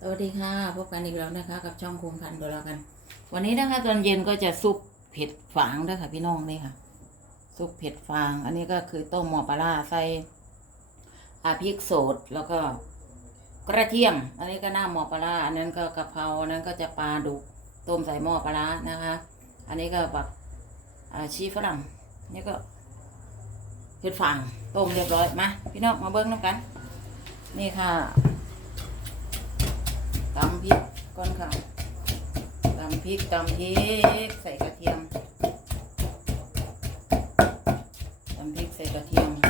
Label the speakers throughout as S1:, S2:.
S1: สวัสดีค่ะ พบกันอีกแล้วนะคะ กับช่องคุมพันตัวเรากัน วันนี้นะคะตอนเย็นก็จะซุปเผ็ดฝางด้วยค่ะพี่น้องนี่ค่ะ ซุปเผ็ดฟาง อันนี้ก็คือต้มหมอปลาใส่อาพริกสดแล้วก็กระเทียม อันนี้ก็หน้าหมอปลาอันนั้นก็กะเพราอันนั้นก็จะปลาดุกต้มใส่หม้อปลานะคะ อันนี้ก็แบบอาชีฝรั่งนี่ก็เผ็ดฟางต้มเรียบร้อยมาพี่น้องมาเบิ้งน้ำกัน นี่ค่ะ ตำพริกก่อนค่ะตำพริกตำพริกใส่กระเทียมตำพริกใส่กระเทียม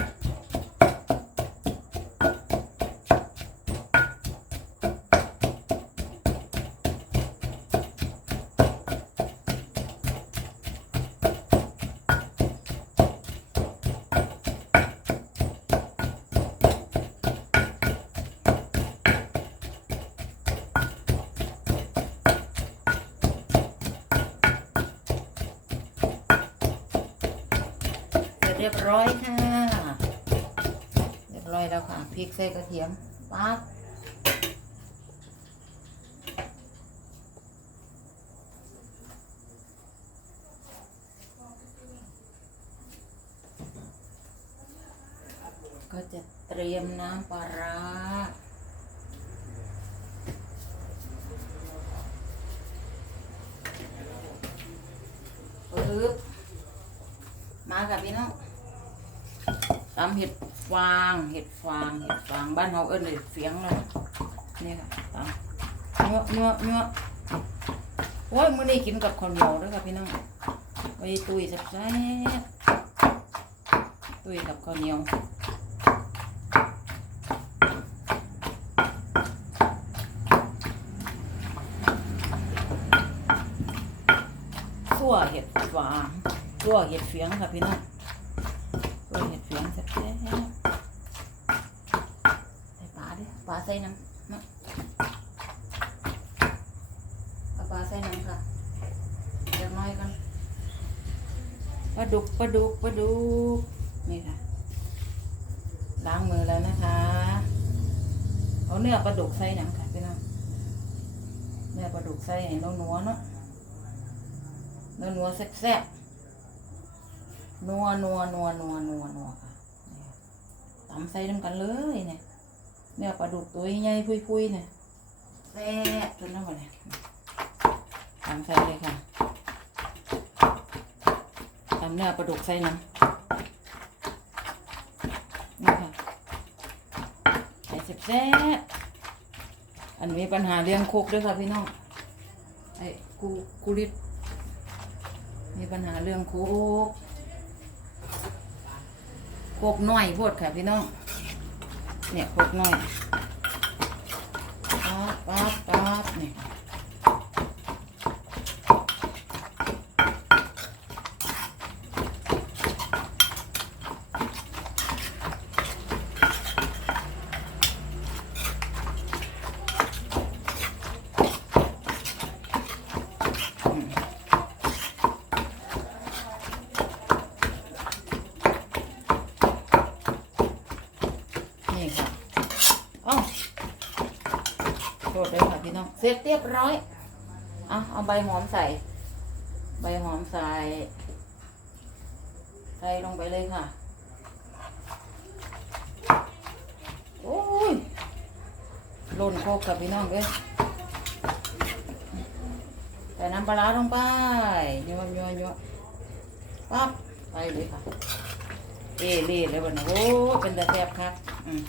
S1: เรียบร้อยค่ะ เรียบร้อยแล้วค่ะพริกใส่กระเทียมปั๊บก็จะเตรียมน้ำปลาร้าปึ๊บ มากับพี่น้องตำเห็ดฟางเห็ดฟางเห็ดฟางบ้านเราเอิ้นเห็ดเฟียงเลยนี่ค่ะตำเนื้อเนื้อเนื้อโอ้ยมื้อนี้กินกับข้าวเหนียวด้วยค่ะพี่น้องไว้ตุยสักแซ่บตุยกับข้าวเหนียวสั่วเห็ดฟาง ตัวเห็ดเฟียงค่ะพี่น้องตัวเห็ดเฟียงแซ่บๆใส่ปลาดิปลาใส่น้ำนะเอาปลาใส่น้ำค่ะเล็กน้อยกันปลาดุกปลาดุกปลาดุกนี่ค่ะ ล้างมือแล้วนะคะ เอาเนื้อปลาดุกใส่น้ำค่ะพี่น้องเนื้อปลาดุกใส่ให้เรานัวเนาะนัวแซ่บๆ นัวนัวนัวนัวนัวนัวค่ะตำใส่น้ำกันเลยเนี่ยเนี่ยปลาดุกตัวใหญ่พุยพุยๆเนี่ยแซ่บจนน้ำมันเนี่ยตำใส่เลยค่ะตำเนื้อปลาดุกใส่น้ำนี่ค่ะใส่แซ่บอันมีปัญหาเรื่องโคกด้วยค่ะพี่น้องไอ้กูกูริดมีปัญหาเรื่องโคก โคกน้อยโพดค่ะพี่น้อง เนี่ยโคกน้อยป๊อปป๊อปป๊อปเนี่ยอืมนี่ค่ะเอ้าโทษเลยค่ะพี่น้อง เส ร็จเรียบร้อยเอาเอาใบหอมใส่ ใบหอมใส่ ใส่ลงไปเลยค่ะ โอ้ยหล่นโคกค่ะพี่น้องเอ้ยใส่น้ำปลาลงไปยัวยัวยัวปั๊บไปเลยค่ะเอเล่เลยบันี้โอ้เป็นตาแซ่บครับอืม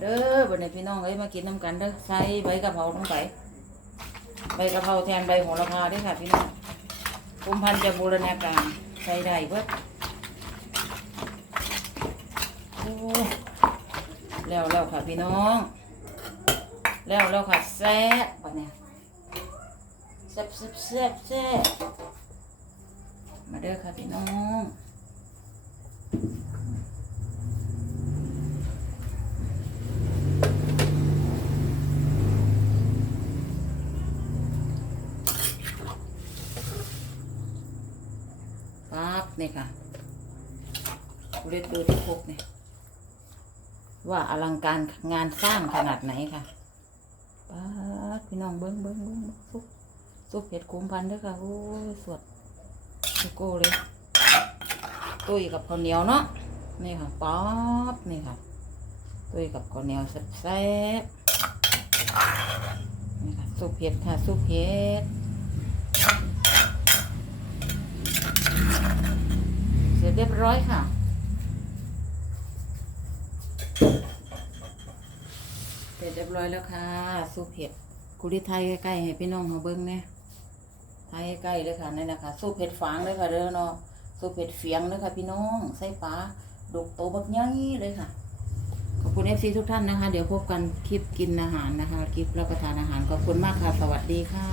S1: เด้อบัดนี้พี่น้องเอ้ยมากินน้ำกันเด้อใส่ใบกะเพราลงไปใบกะเพราแทนใบโหระพาด้วยค่ะพี่น้องคุมพันธุ์จะบูรณาการใส่ได้เบิดโอ้แล้วแล้วค่ะพี่น้อง แล้วแล้วค่ะแซ่บบัดนี้แซ่บแซ่บแซ่บแซ่บมาเด้อค่ะพี่น้อง เนี่ค่ะเรียกดูที่พกเนี่ยว่าอลังการงานสร้างขนาดไหนค่ะป้าพี่น้องเบิ้งเบิ้งเบิ้งซุปซุปเห็ดโคมพันเด้วยค่ะโอ้ยสวดโกโก้เลยตุ้ยกับข้าวเหนียวเนาะนี่ค่ะป๊อปนี่ค่ะตุ้ยกับข้าวเหนียวแซ่บๆนี่ค่ะซุปเห็ดค่ะซุปเห็ด เสร็จเรียบร้อยค่ะ เสร็จเรียบร้อยแล้วค่ะ ซุปเห็ดกุลิไทยใกล้ๆให้พี่น้องเขาเบิ้งเนี่ยไทยใกล้เลยค่ะนี่นะคะซุปเห็ดฟางเลยค่ะเด้อเนาะซุปเห็ดเฟียงเลยค่ะ พี่น้องใส่ปลาดุกโตบักใหญ่เลยค่ะขอบคุณเอฟซีทุกท่านนะคะ เดี๋ยวพบกันคลิปกินอาหารนะคะ คลิปรับประทานอาหารขอบคุณมากค่ะ สวัสดีค่ะ